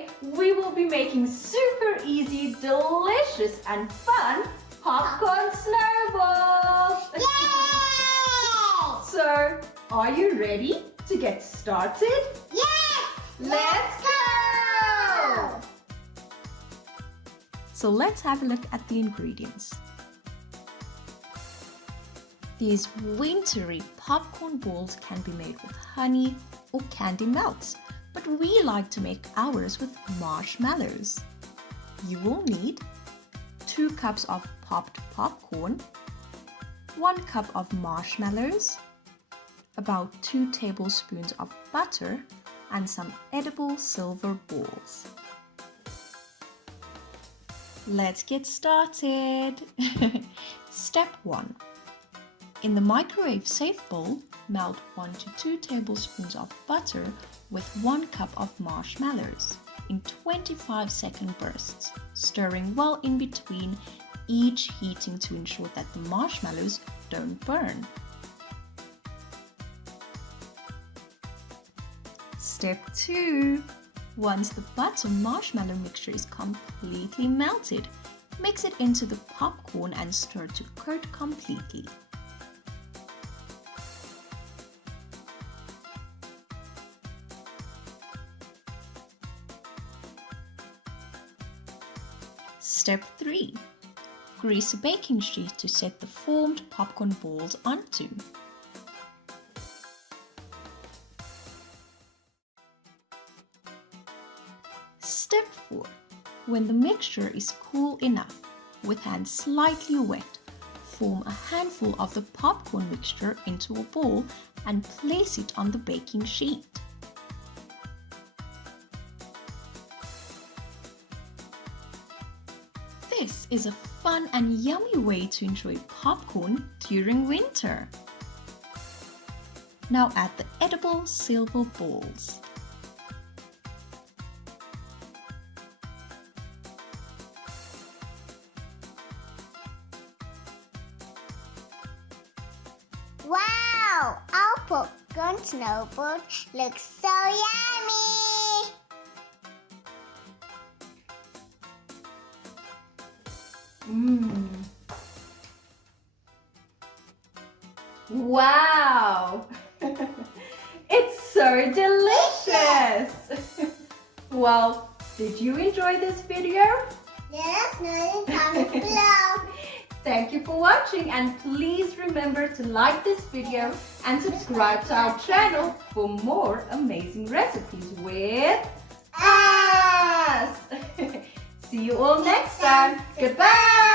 Today, we will be making super easy, delicious and fun popcorn snowballs! Yay! So, are you ready to get started? Yes! Let's go! So let's have a look at the ingredients. These wintry popcorn balls can be made with honey or candy melts, but we like to make ours with marshmallows. You will need 2 cups of popped popcorn, 1 cup of marshmallows, about 2 tablespoons of butter, and some edible silver balls. Let's get started. Step 1. In the microwave safe bowl, melt 1 to 2 tablespoons of butter with 1 cup of marshmallows in 25-second bursts, stirring well in between, each heating to ensure that the marshmallows don't burn. Step 2. Once the butter marshmallow mixture is completely melted, mix it into the popcorn and stir to coat completely. Step 3. Grease a baking sheet to set the formed popcorn balls onto. Step 4. When the mixture is cool enough, with hands slightly wet, form a handful of the popcorn mixture into a ball and place it on the baking sheet. This is a fun and yummy way to enjoy popcorn during winter. Now add the edible silver balls. Wow! Our popcorn snowball looks so yummy! Wow! It's so delicious! Well, did you enjoy this video? Let us know in the comments below. Thank you for watching, and please remember to like this video and subscribe to our channel for more amazing recipes with us! See you all next time. Goodbye!